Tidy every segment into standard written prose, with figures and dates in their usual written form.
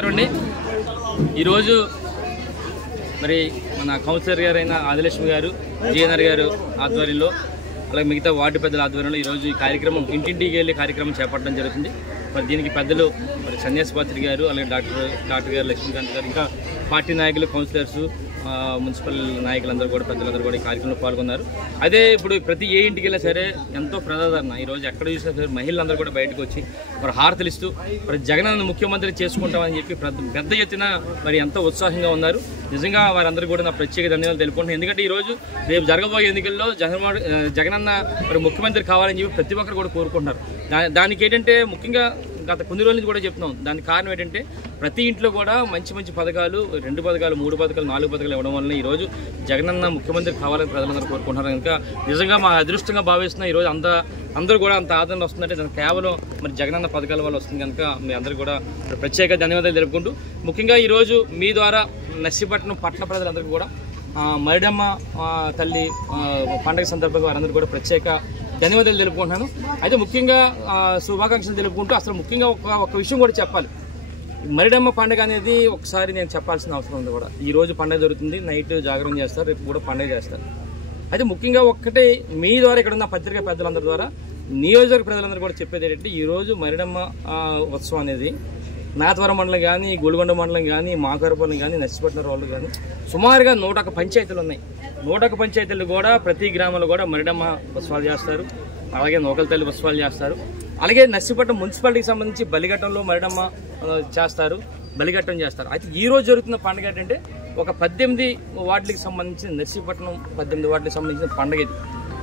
అండి ఈరోజు మరి మన కౌన్సిలర్ గారైన ఆదిలక్ష్మి గారు జిఎన్ఆర్ గారు ఆధ్వర్యంలో అలాగే మిగతా వార్డు పెద్దల ఆధ్వర్యంలో ఈరోజు ఈ కార్యక్రమం ఇంటింటికి వెళ్ళి కార్యక్రమం చేపట్టడం జరుగుతుంది. మరి దీనికి పెద్దలు మరి సన్యాసిపాత్రి గారు అలాగే డాక్టర్ గారు లక్ష్మీకాంత్ గారు ఇంకా పార్టీ నాయకులు కౌన్సిలర్స్ మున్సిపల్ నాయకులందరూ కూడా పెద్దలందరూ కూడా ఈ కార్యక్రమంలో పాల్గొన్నారు. అదే ఇప్పుడు ప్రతి ఏ ఇంటికి వెళ్ళినా సరే ఎంతో ప్రజాదరణ ఈరోజు ఎక్కడ చూసినా సరే మహిళలందరూ కూడా బయటకు వచ్చి మరి హారతలు ఇస్తూ మరి జగనన్న ముఖ్యమంత్రి చేసుకుంటామని చెప్పి పెద్ద ఎత్తున మరి ఎంతో ఉత్సాహంగా ఉన్నారు. నిజంగా వారందరూ కూడా నా ప్రత్యేక ధన్యవాదాలు తెలుపుకుంటున్నాను. ఎందుకంటే ఈరోజు రేపు జరగబోయే ఎన్నికల్లో జగనన్న మరి ముఖ్యమంత్రి కావాలని చెప్పి ప్రతి ఒక్కరు కూడా కోరుకుంటున్నారు. దానికి ఏంటంటే ముఖ్యంగా గత కొన్ని రోజుల నుంచి కూడా చెప్తున్నాం. దానికి కారణం ఏంటంటే ప్రతి ఇంట్లో కూడా మంచి మంచి పథకాలు 2 పథకాలు 3 పథకాలు 4 పథకాలు ఇవ్వడం వల్ల ఈరోజు జగనన్న ముఖ్యమంత్రి కావాలని ప్రజలందరూ కోరుకుంటున్నారు. కనుక నిజంగా మా అదృష్టంగా భావిస్తున్నా ఈరోజు అందరూ కూడా అంత ఆదరణ వస్తుందంటే దానికి కేవలం మరి జగనన్న పథకాల వల్ల వస్తుంది. కనుక మీ అందరూ కూడా ప్రత్యేక ధన్యవాదాలు తెలుపుకుంటూ ముఖ్యంగా ఈరోజు మీ ద్వారా నర్సీపట్నం పట్టణ ప్రజలందరికీ కూడా మరిడమ్మ తల్లి పండుగ సందర్భంగా వారందరూ కూడా ప్రత్యేక ధన్యవాదాలు తెలుపుకుంటున్నాను. అయితే ముఖ్యంగా శుభాకాంక్షలు తెలుపుకుంటూ అసలు ముఖ్యంగా ఒక విషయం కూడా చెప్పాలి. మరిడమ్మ పండుగ అనేది ఒకసారి నేను చెప్పాల్సిన అవసరం ఉంది కూడా. ఈరోజు పండుగ జరుగుతుంది, నైట్ జాగరణ చేస్తారు, రేపు కూడా పండుగ చేస్తారు. అయితే ముఖ్యంగా ఒక్కటే మీ ద్వారా ఇక్కడ ఉన్న పత్రికా పెద్దలందరి ద్వారా నియోజకవర్గ ప్రజలందరూ కూడా చెప్పేది ఏంటంటే ఈరోజు మరిడమ్మ ఉత్సవం అనేది నాతవరం మండలం కానీ గోల్గొండ మండలం కానీ మాకారపురం కానీ నర్సీపట్నం రోడ్లు కానీ సుమారుగా 101 పంచాయతీలు ఉన్నాయి. 101 పంచాయతీలు కూడా ప్రతి గ్రామంలో కూడా మరిడమ్మ ఉత్సవాలు చేస్తారు, అలాగే నూకల తల్లి ఉత్సవాలు చేస్తారు. అలాగే నర్సీపట్నం మున్సిపాలిటీకి సంబంధించి బలిఘట్టంలో మరిడమ్మ చేస్తారు, బలిఘట్టం చేస్తారు. అయితే ఈ రోజు జరుగుతున్న పండుగ ఏంటంటే ఒక 18 వార్డులకు సంబంధించిన నర్సీపట్నం 18 వార్డులకు సంబంధించిన పండుగ ఇది.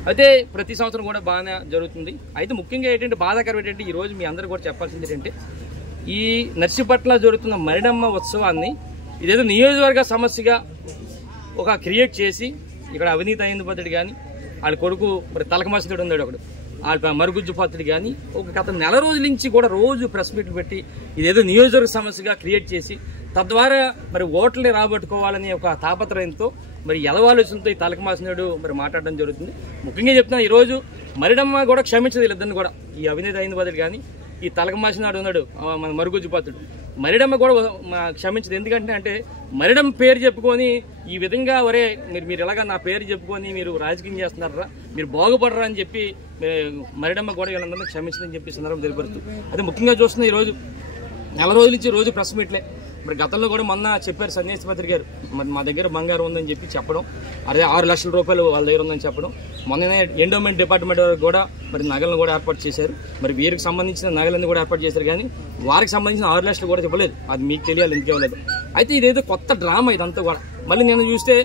అయితే ప్రతి సంవత్సరం కూడా బాగానే జరుగుతుంది. అయితే ముఖ్యంగా ఏంటంటే బాధాకరం ఏంటంటే ఈరోజు మీ అందరూ కూడా చెప్పాల్సింది ఏంటంటే ఈ నర్సీపట్నంలో జరుగుతున్న మరిడమ్మ ఉత్సవాన్ని ఇదేదో నియోజకవర్గ సమస్యగా ఒక క్రియేట్ చేసి ఇక్కడ అవినీతి అయింది పద్ధతి కానీ వాళ్ళ కొడుకు మరి తలకమాసిడు ఉన్నాడు ఒకడు వాళ్ళ మరుగుజ్జు పాత్రుడు కానీ ఒక గత నెల రోజుల నుంచి కూడా రోజు ప్రెస్ మీట్లు పెట్టి ఇదేదో నియోజకవర్గ సమస్యగా క్రియేట్ చేసి తద్వారా మరి ఓట్లని రాబట్టుకోవాలనే ఒక తాపత్రయంతో మరి ఎదవాలోచనతో ఈ తలకమాసినాడు మరి మాట్లాడడం జరుగుతుంది. ముఖ్యంగా చెప్తున్నా ఈరోజు మరిడమ్మ కూడా క్షమించదు వీళ్ళిద్దరిని కూడా. ఈ అవినీతి అయింది పద్ధతి కానీ ఈ తలకమాసినాడు ఉన్నాడు మన మరుగుజ్జు పాత్రుడు మరిడమ్మ కూడా క్షమించదు. ఎందుకంటే మరిడమ్మ పేరు చెప్పుకొని ఈ విధంగా ఒరే మీరు ఇలాగా నా పేరు చెప్పుకొని మీరు రాజకీయం చేస్తున్నారా, మీరు బాగుపడరా అని చెప్పి మరిడమ్మ కూడా వీళ్ళందరినీ క్షమించదని చెప్పి సందర్భం తెలియపరుస్తూ అయితే ముఖ్యంగా చూస్తున్నా ఈరోజు నెల రోజుల నుంచి రోజు ప్రెస్ మీట్లే. మరి గతంలో కూడా మొన్న చెప్పారు సన్యాసిపాత్రి గారు మరి మా దగ్గర బంగారం ఉందని చెప్పి చెప్పడం, అదే 6 లక్షల రూపాయలు వాళ్ళ దగ్గర ఉందని చెప్పడం. మొన్ననే ఎండోమెంట్ డిపార్ట్మెంట్ కూడా మరి నగలను కూడా ఏర్పాటు చేశారు. మరి వీరికి సంబంధించిన నగలన్నీ కూడా ఏర్పాటు చేశారు కానీ వారికి సంబంధించిన 6 లక్షలు కూడా చెప్పలేదు. అది మీకు తెలియాలి, ఇంకేమలేదు. అయితే ఇదేదో కొత్త డ్రామా ఇదంతా కూడా. మళ్ళీ నేను చూస్తే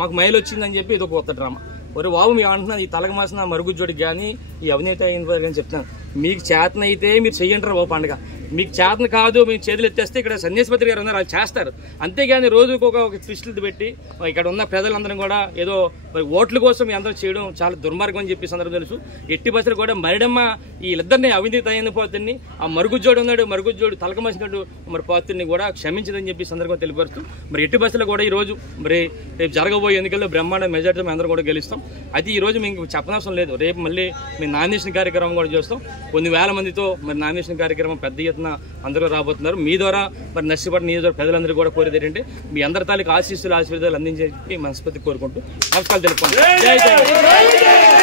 మాకు మైలు వచ్చిందని చెప్పి ఇదో కొత్త డ్రామా. ఒరే బాబు మీరు అంటున్నాను ఈ తలకమాసిన మరుగుజ్జోడికి కానీ ఈ అవినీతి అయిన కానీ చెప్తున్నాను, మీకు చేతనైతే మీరు చెయ్యంటారు బాబు పండుగ. మీకు చేతన కాదు మీరు చేతులు ఎత్తేస్తే ఇక్కడ సన్యాసిపత్రి గారు ఉన్నారు, వాళ్ళు చేస్తారు. అంతేగాని రోజుకు ఒక ట్విస్టులు పెట్టి ఇక్కడ ఉన్న ప్రజలందరం కూడా ఏదో మరి ఓట్ల కోసం అందరూ చేయడం చాలా దుర్మార్గం అని చెప్పి సందర్భం తెలుసు. ఎట్టి బస్సులు కూడా మరిడమ్మ వీళ్ళిద్దరిని అవినీతి అయిన పోతుని ఆ మరుగుజ్జోడు ఉన్నాడు మరుగుజ్జోడు తలకమాసినట్టు మరి పోతుని కూడా క్షమించదని చెప్పి సందర్భం తెలియపరుస్తూ మరి ఎట్టి బస్సులు కూడా ఈరోజు మరి రేపు జరగబోయే ఎన్నికల్లో బ్రహ్మాండ మెజార్టీతో మేము అందరూ కూడా గెలుస్తాం. అయితే ఈరోజు మేము చెప్పనవసరం లేదు, రేపు మళ్ళీ మేము నామినేషన్ కార్యక్రమం కూడా చేస్తాం. కొన్ని వేల మందితో మరి నామినేషన్ కార్యక్రమం పెద్ద ఎత్తున అందరూ రాబోతున్నారు. మీ ద్వారా మరి నర్సీపట్నం నియోజకవర్గ ప్రజలందరూ కూడా కోరేది ఏంటంటే మీ అందరి తాలూకు ఆశీస్సులు ఆశీర్వాదాలు అందించే మనస్ఫూర్తి కోరుకుంటూ నమస్కారాలు తెలుపుకోండి. జై జై.